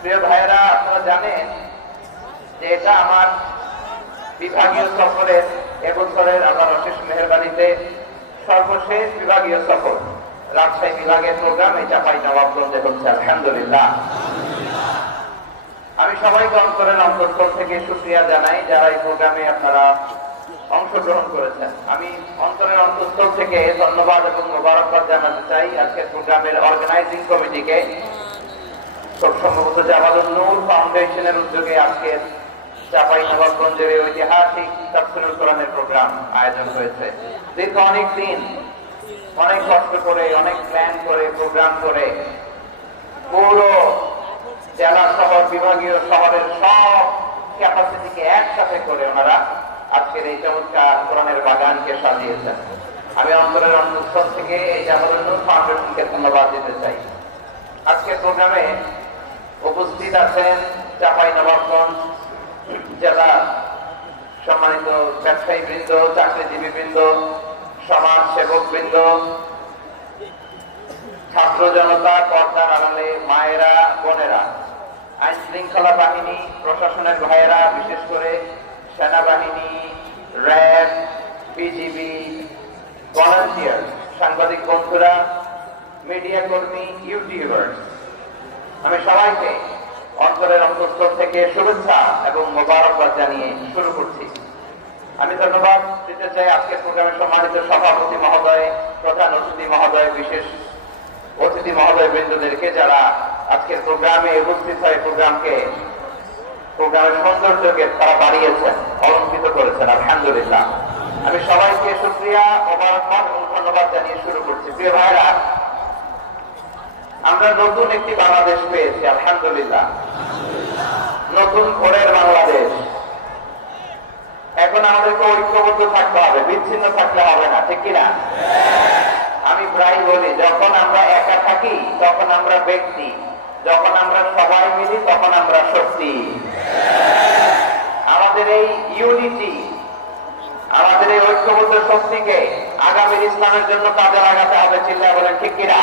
প্রিয় ভাইয়েরা, আপনারা জানেন যে এটা আমার বিভাগীয় সফরের এবছরের আল্লাহর অশেষ মেহেরবানিতে সর্বশেষ বিভাগীয় সফর। রাজশাহী বিভাগের প্রোগ্রাম এই চাঁপাইনবাবগঞ্জে হচ্ছে, আলহামদুলিল্লাহ। আমি সবাইকে অন্তরের অন্তঃস্থল থেকে শুকরিয়া জানাই যারা এই প্রোগ্রামে আপনারা অংশগ্রহণ করেছেন। আমি অন্তরের অন্তঃস্থল থেকে ধন্যবাদ এবং মোবারকবাদ জানাতে চাই আজকের প্রোগ্রামের অর্গানাইজিং কমিটিকে। খুব সম্ভবত জামালুন নূর ফাউন্ডেশনের উদ্যোগে আজকের চাঁপাইনবাবগঞ্জের এই ঐতিহাসিক তাফসীরুল কোরআনের প্রোগ্রাম আয়োজন হয়েছে। দীর্ঘ অনেক দিন অনেক কষ্ট করে, অনেক প্ল্যান করে, প্রোগ্রাম করে পুরো জেলা শহর, বিভাগীয় শহরের সব ক্যাপাসিটিকে একসাথে করে ওনারা আজকের এই চমৎকার কোরআনের বাগানকে সাজিয়েছেন। আমি অন্তরের অন্তঃস্থল থেকে এই জামালুন নূর ফাউন্ডেশনকে ধন্যবাদ দিতে চাই। আজকের প্রোগ্রামে উপস্থিত আছেন চাঁপাইনবাবগঞ্জ জেলা সম্মানিত ব্যবসায়ী বৃন্দ, চাকরিজীবী বৃন্দ, সমাজ সেবক বৃন্দ, ছাত্র জনতা, পর্দার আড়ালে মায়েরা, বোনেরা, আইন শৃঙ্খলা বাহিনী, প্রশাসনের ভাইয়েরা, বিশেষ করে সেনাবাহিনী, র্যাব, বিজিবি, ভলান্টিয়ার, সাংবাদিক বন্ধুরা, মিডিয়া কর্মী, ইউটিউবার্স, আমি সবাইকে অন্তরের অন্তঃস্থল থেকে শুভেচ্ছা এবং মোবারকবাদ জানিয়ে শুরু করছি। আমি ধন্যবাদ দিতে চাই আজকের প্রোগ্রামের সম্মানিত সভাপতি মহোদয়, প্রধান অতিথি মহোদয়, বিশেষ অতিথি মহোদয় বৃন্দদেরকে যারা আজকের প্রোগ্রামে উপস্থিত হয়ে প্রোগ্রামের সৌন্দর্যকে তারা বাড়িয়েছেন, অলঙ্কৃত করেছেন, আলহামদুলিল্লাহ। আমি সবাইকে শুকরিয়া, মোবারকবাদ এবং ধন্যবাদ জানিয়ে শুরু করছি। প্রিয় ভাইরা, আমরা নতুন একটি বাংলাদেশ পেয়েছি, আলহামদুলিল্লাহ। নতুন ভোরের বাংলাদেশ। এখন আমাদেরকে ঐক্যবদ্ধ থাকতে হবে, বিচ্ছিন্ন থাকলে হবে না, ঠিক কিনা? আমি প্রায় বলি, যখন আমরা একা থাকি তখন আমরা ব্যক্তি, যখন আমরা সবাই মিলি তখন আমরা শক্তি। আমাদের এই ইউনিটি, আমাদের এই ঐক্যবদ্ধ শক্তিকে আগামীর ইসলামের জন্য কাজে লাগাতে হবে, চিন্তা বলেন, ঠিক কিনা?